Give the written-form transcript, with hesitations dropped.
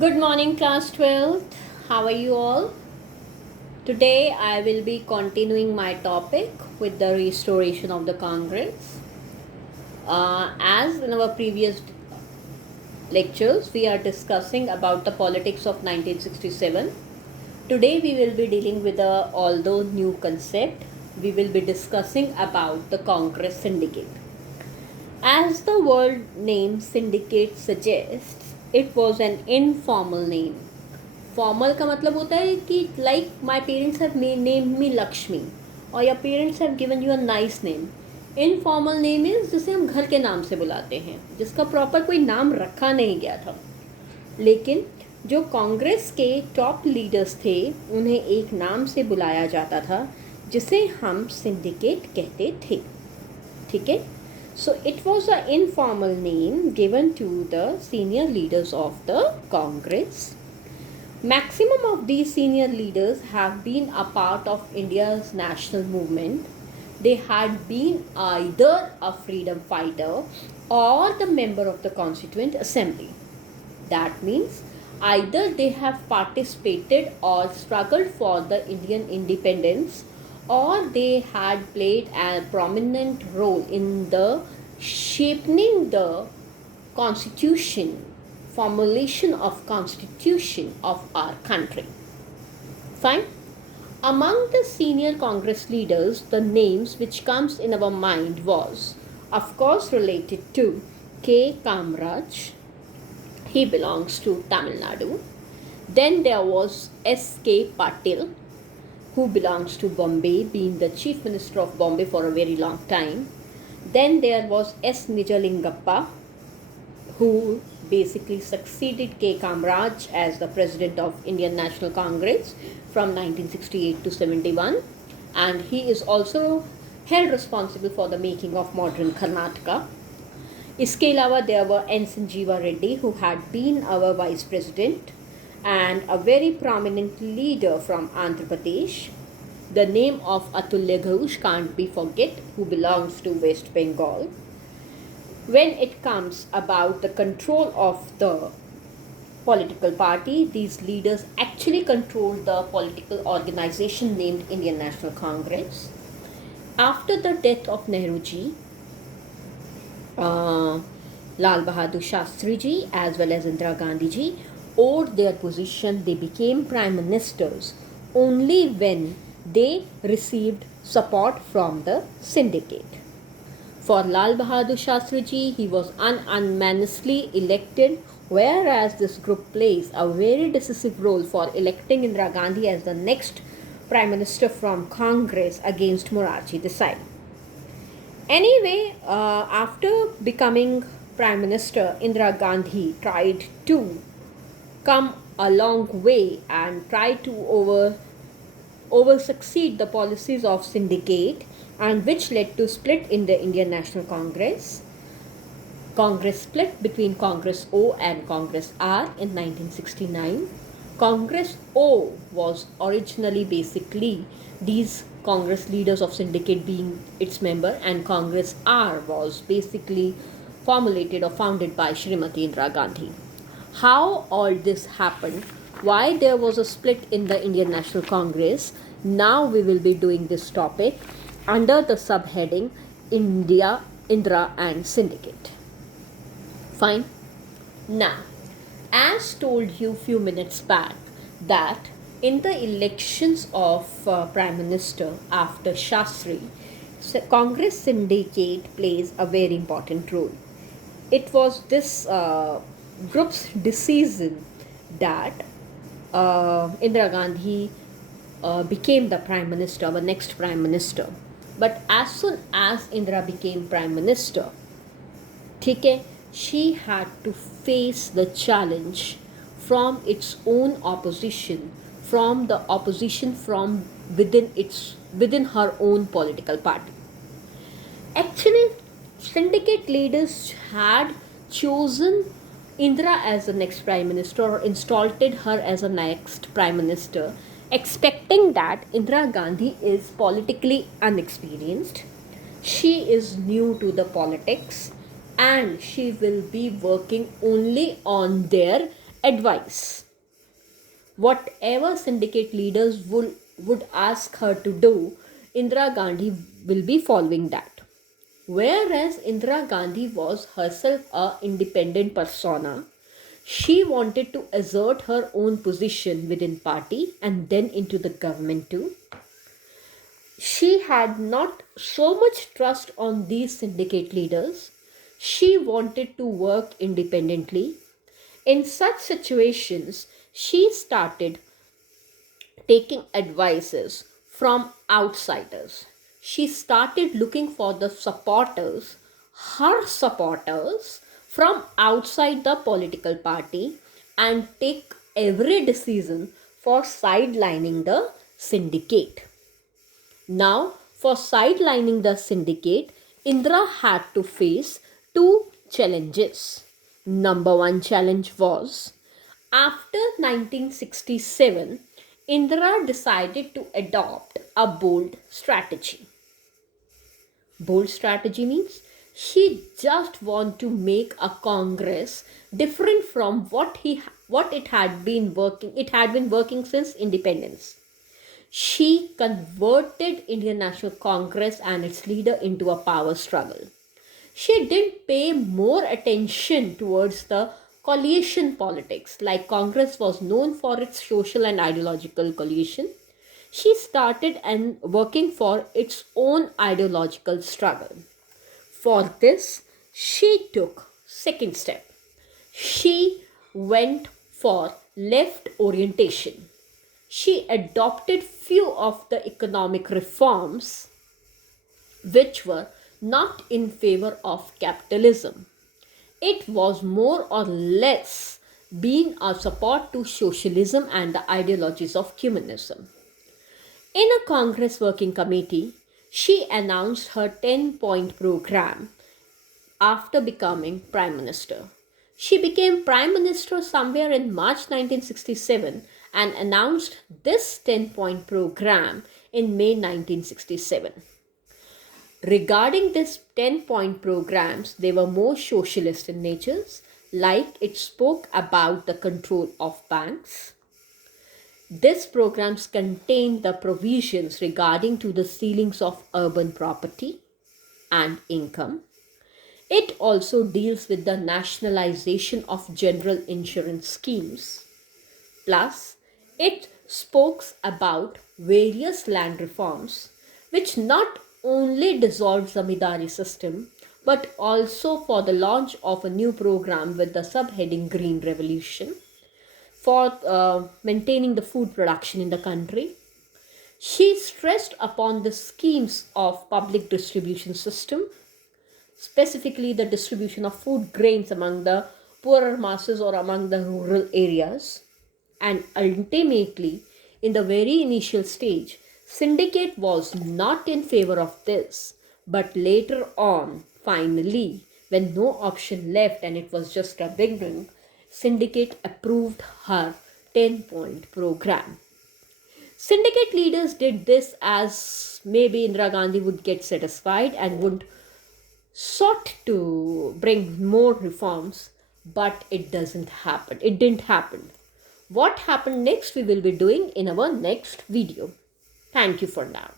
Good morning, class 12th. How are you all? Today I will be continuing my topic with the restoration of the Congress. As in our previous lectures, we are discussing about the politics of 1967. Today we will be dealing with a although new concept. We will be discussing about the Congress Syndicate. As the word name syndicate suggests, it was an informal name. Formal का मतलब होता है कि like my parents have name me Lakshmi और your parents have given you a nice name. Informal name is जिसे हम घर के नाम से बुलाते हैं, जिसका प्रॉपर कोई नाम रखा नहीं गया था. लेकिन जो कांग्रेस के टॉप लीडर्स थे उन्हें एक नाम से बुलाया जाता था जिसे हम सिंडिकेट कहते थे. ठीक है. So it was an informal name given to the senior leaders of the Congress. Maximum of these senior leaders have been a part of India's national movement. They had been either a freedom fighter or the member of the Constituent Assembly. That means either they have participated or struggled for the Indian independence, or they had played a prominent role in the shaping the constitution, formulation of constitution of our country. Fine. Among the senior Congress leaders, the names which comes in our mind was, of course, related to K. Kamaraj. He belongs to Tamil Nadu. Then there was S.K. Patil, who belongs to Bombay, being the Chief Minister of Bombay for a very long time. Then there was S. Nijalingappa, who basically succeeded K. Kamaraj as the President of Indian National Congress from 1968 to 71. And he is also held responsible for the making of modern Karnataka. इसके अलावा there were N. Sanjeeva Reddy, who had been our Vice President and a very prominent leader from Andhra Pradesh. The name of Atulya Ghosh can't be forget, who belongs to West Bengal. When it comes about the control of the political party, these leaders actually controlled the political organization named Indian National Congress. After the death of Nehruji, Lal Bahadur Shastri ji as well as Indira Gandhi ji owed their position. They became prime ministers only when they received support from the syndicate. For Lal Bahadur Shastri ji, he was unanimously elected, whereas this group plays a very decisive role for electing Indira Gandhi as the next prime minister from Congress against Morarji Desai. Anyway, after becoming prime minister, Indira Gandhi tried to come a long way and try to over succeed the policies of syndicate, and which led to split in the Indian National Congress. Congress split between Congress O and Congress R in 1969. Congress O was originally basically these Congress leaders of syndicate being its member, and Congress R was basically formulated or founded by Shrimati Indira Gandhi. How all this happened, why there was a split in the Indian National Congress, now we will be doing this topic under the subheading India, Indira and Syndicate. Fine. Now, as told you few minutes back that in the elections of Prime Minister after Shastri, Congress syndicate plays a very important role. It was this group's decision that Indira Gandhi became the Prime Minister, the next Prime Minister. But as soon as Indira became Prime Minister, ठीक है, she had to face the challenge from its own opposition, from the opposition from within her own political party. Actually, syndicate leaders had chosen Indira as the next prime minister or installed her as the next prime minister, expecting that Indira Gandhi is politically unexperienced, she is new to the politics, and she will be working only on their advice. Whatever syndicate leaders would ask her to do, Indira Gandhi will be following that. Whereas Indira Gandhi was herself a independent persona, she wanted to assert her own position within party and then into the government too. She had not so much trust on these syndicate leaders. She wanted to work independently. In such situations, she started taking advices from outsiders. She started looking for the supporters, her supporters from outside the political party, and take every decision for sidelining the syndicate. Now, for sidelining the syndicate, Indira had to face two challenges. Number one challenge was, after 1967, Indira decided to adopt a bold strategy. Bold strategy means she just want to make a Congress different from what it had been working since independence. She converted Indian National Congress and its leader into a power struggle. She didn't pay more attention towards the coalition politics, like Congress was known for its social and ideological coalition. She started and working for its own ideological struggle. For this, she took second step. She went for left orientation. She adopted few of the economic reforms which were not in favor of capitalism. It was more or less being a support to socialism and the ideologies of communism. In a Congress working committee, she announced her 10-point program after becoming Prime Minister. She became Prime Minister somewhere in March 1967 and announced this 10-point program in May 1967. Regarding this 10-point programs, they were more socialist in nature, like it spoke about the control of banks. These programs contained the provisions regarding to the ceilings of urban property and income. It also deals with the nationalization of general insurance schemes. Plus, it spoke about various land reforms which not only dissolved zamindari system but also for the launch of a new program with the subheading Green Revolution for maintaining the food production in the country. She stressed upon the schemes of public distribution system, specifically the distribution of food grains among the poorer masses or among the rural areas. And ultimately, in the very initial stage, syndicate was not in favor of this, but later on, finally, when no option left and it was just a beginning, syndicate approved her 10-point program. Syndicate leaders did this as maybe Indira Gandhi would get satisfied and would sought to bring more reforms, but it didn't happen. What happened next we will be doing in our next video. Thank you for now.